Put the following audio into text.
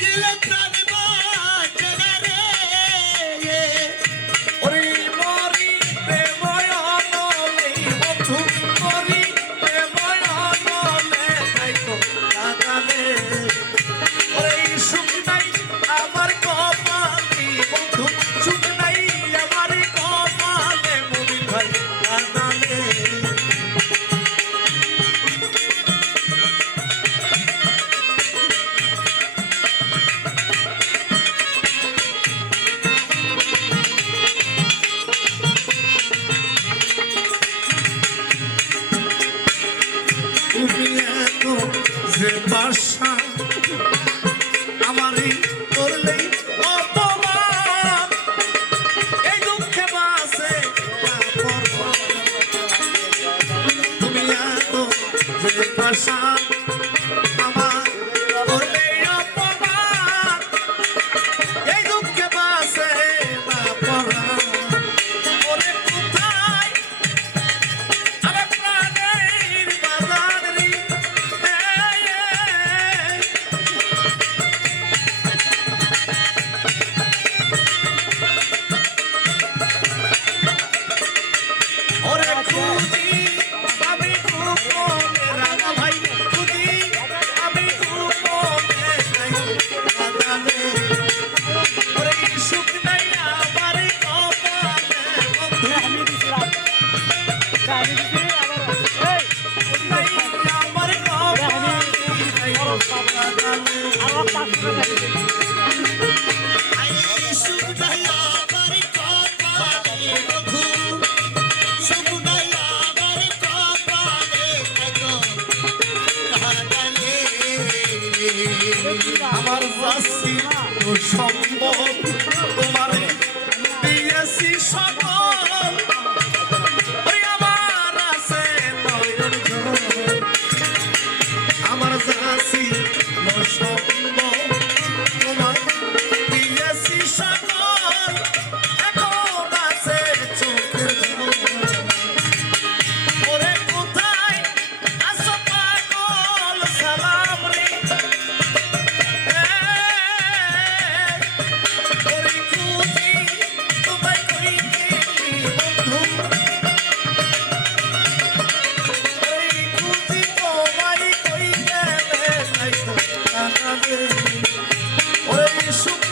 দিলে প্রাণ বাঁচে না রে। ওরে মরি প্রেময় নলে বন্ধু মরি প্রেময় নলে তাই তো কাঁদালে ওরে সুখ নাই আমার কপালে বন্ধু সুখ নাই আমার কপালে মুমিন ভাই কাঁদালে তুমি এত যে বাসা আমারই করলেই অপমান এই দুঃখে বাসে তুমি এত যে বাসা আমার করলেই অপমান এই দুঃখে বাসে ওরে কোথায় আমার প্রাণের বাজারি ওরে খুঁজি আমি গোপনে রাঙা ভাই খুঁজি আমি গোপনে বাজারে ওরে সুখ নাই আমার কপালে বন্ধু নাই আমার কপালে আই সুখ নাই আমার কপালে বন্ধু, সুখ নাই আমার কপালে থাকো কাঁদালে। আমার যাচ্ছি সম্ভব তোমারে দিয়েছি সকল ওই আমার আছে নয়ন জল। আমার যাচ্ছি সম্ভব তোমার দিয়েছি সকল এখন আছে চোখের জল। ওরে কোথায় আছো পাগল সালাম রে ওরে খুঁজি তোমায় কই গেলি বন্ধু ওরে খুঁজি তোমায় কই গেলে তাই তো কাঁদালে ওরে সুখ